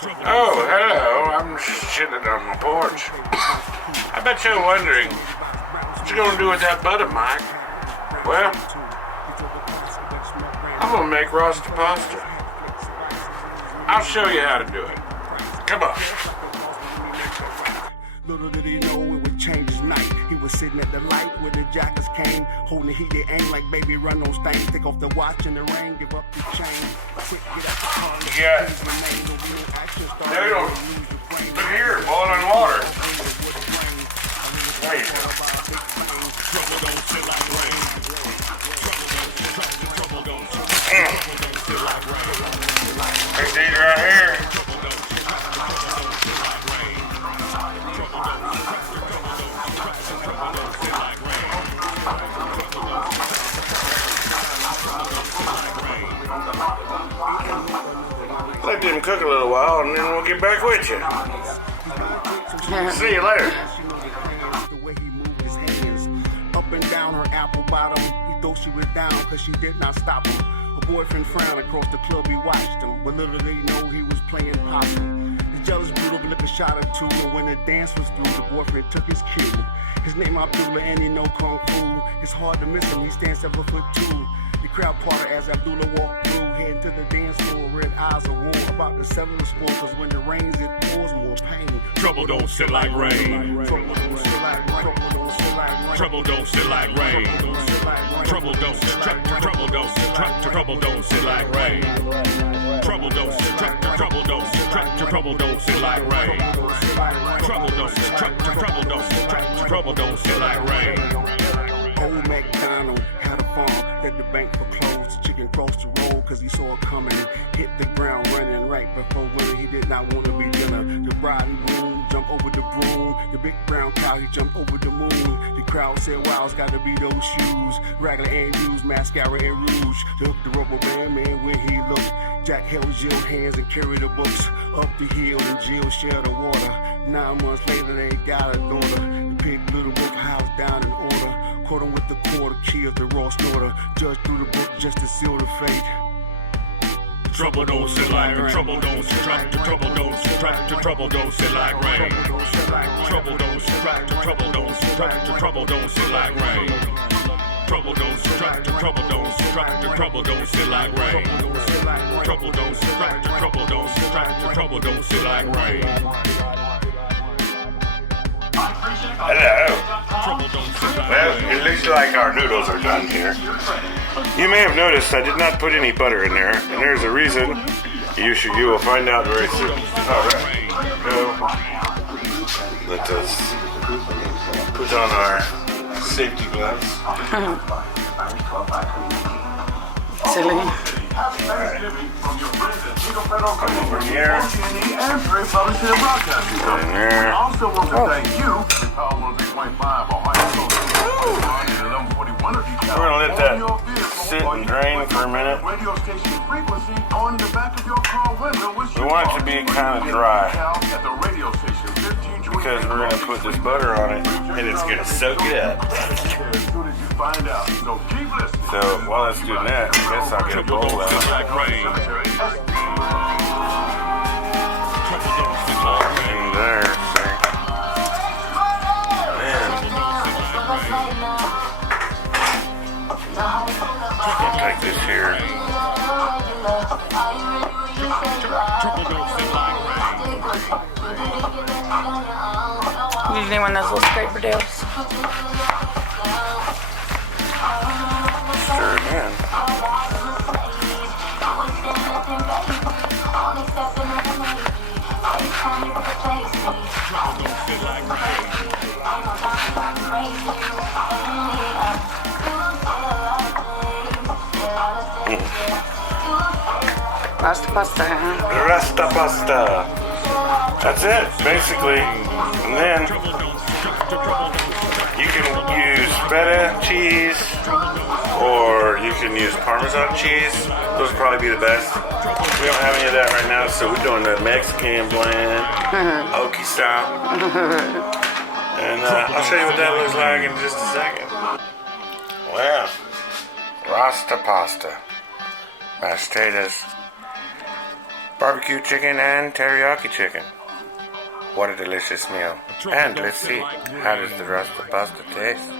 Oh, hello. I'm sitting on the porch. I bet you're wondering, what you gonna do with that butt of mine? Well, I'm gonna make Rasta Pasta. I'll show you how to do it. Come on. Little did he know it would change his night. He was sitting at the light where the jackets came, holding the heat, they aim like baby run those things. Take off the watch in the rain, give up the chain. Quick, get out the car. Yeah. There you go. Look here, boiling on water. There you go. There's these right here. Let them cook a little while and then we'll get back with you. See you later. The way he moved his hands up and down her apple bottom. He thought she was down because she did not stop him. Her boyfriend frowned across the club, he watched him. But little did he know he was playing possum. The jealous brutal lick a shot or two. And when the dance was through, the boyfriend took his cue. His name Abdullah and he know Kung Fu. It's hard to miss him, he stands 7'2". The crowd parted as Abdullah walked through, heading to the dance floor, red eyes of war, about to settle the score, cause when it rains it pours more pain. Trouble don't sit like rain. Trouble don't sit like rain. Trouble don't sit like rain. Trouble don't sit like rain. Trouble don't trouble don't sit like rain. Trouble don't trouble don't trouble don't sit like rain. Trouble don't trouble don't sit like rain. Old MacDonald had a farm that the bank foreclosed. The chicken crossed the road cause he saw it coming. Hit the ground running right before winter. He did not want to be dinner. The bride and groom jumped over the broom. The big brown cow, he jumped over the moon. The crowd said, wow, it's gotta be those shoes. Regular and used mascara and rouge. To hook the rubber band, man, when he looked. Jack held Jill's hands and carried the books up the hill and Jill shared the water. 9 months later, they got a daughter. The pig little wolf house down in order. Caught him with the quarter key of the raw snorter. Judge through the book just to seal the fate. Trouble don't sit like rain. Trouble don't trouble don't trouble don't sit like rain. Trouble don't trouble don't trouble don't sit like rain. Trouble don't trouble don't trouble don't sit like rain. Trouble don't trouble don't sit like rain. Hello. Well, it looks like our noodles are done here. You may have noticed I did not put any butter in there, and there's a reason. You will find out very soon. Alright. So, let us put on our safety gloves. Silly. Alright. Come over here. In there. Also want to thank you. We're going to let that sit and drain for a minute. We want it to be kind of dry because we're going to put this butter on it and it's going to soak it up. So while it's doing that, I guess I'll get a bowl out. In there, see. I'll take this here. Usually one of those little scraper deals. Stir it in. Rasta Pasta, huh? Rasta Pasta. That's it, basically. And then you can use feta cheese or you can use Parmesan cheese. Those would probably be the best. We don't have any of that right now, so we're doing the Mexican blend, Okie style. And I'll show you what that looks like in just a second. Well, Rasta Pasta. Mashed potatoes, Barbecue chicken and teriyaki chicken. What a delicious meal. And let's see, how does the Rasta Pasta taste?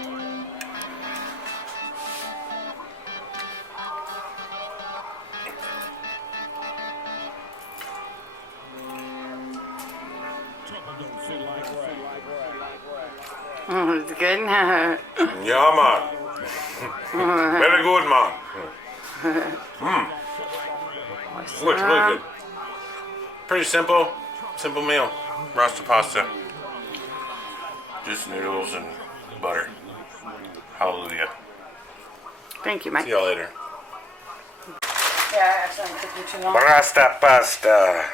It's good. Yeah, man. Very good, man. Looks really good. Pretty simple meal. Rasta pasta. Just noodles and butter. Hallelujah. Thank you, Mike. See y'all later. Yeah, I accidentally took you too long. Rasta pasta.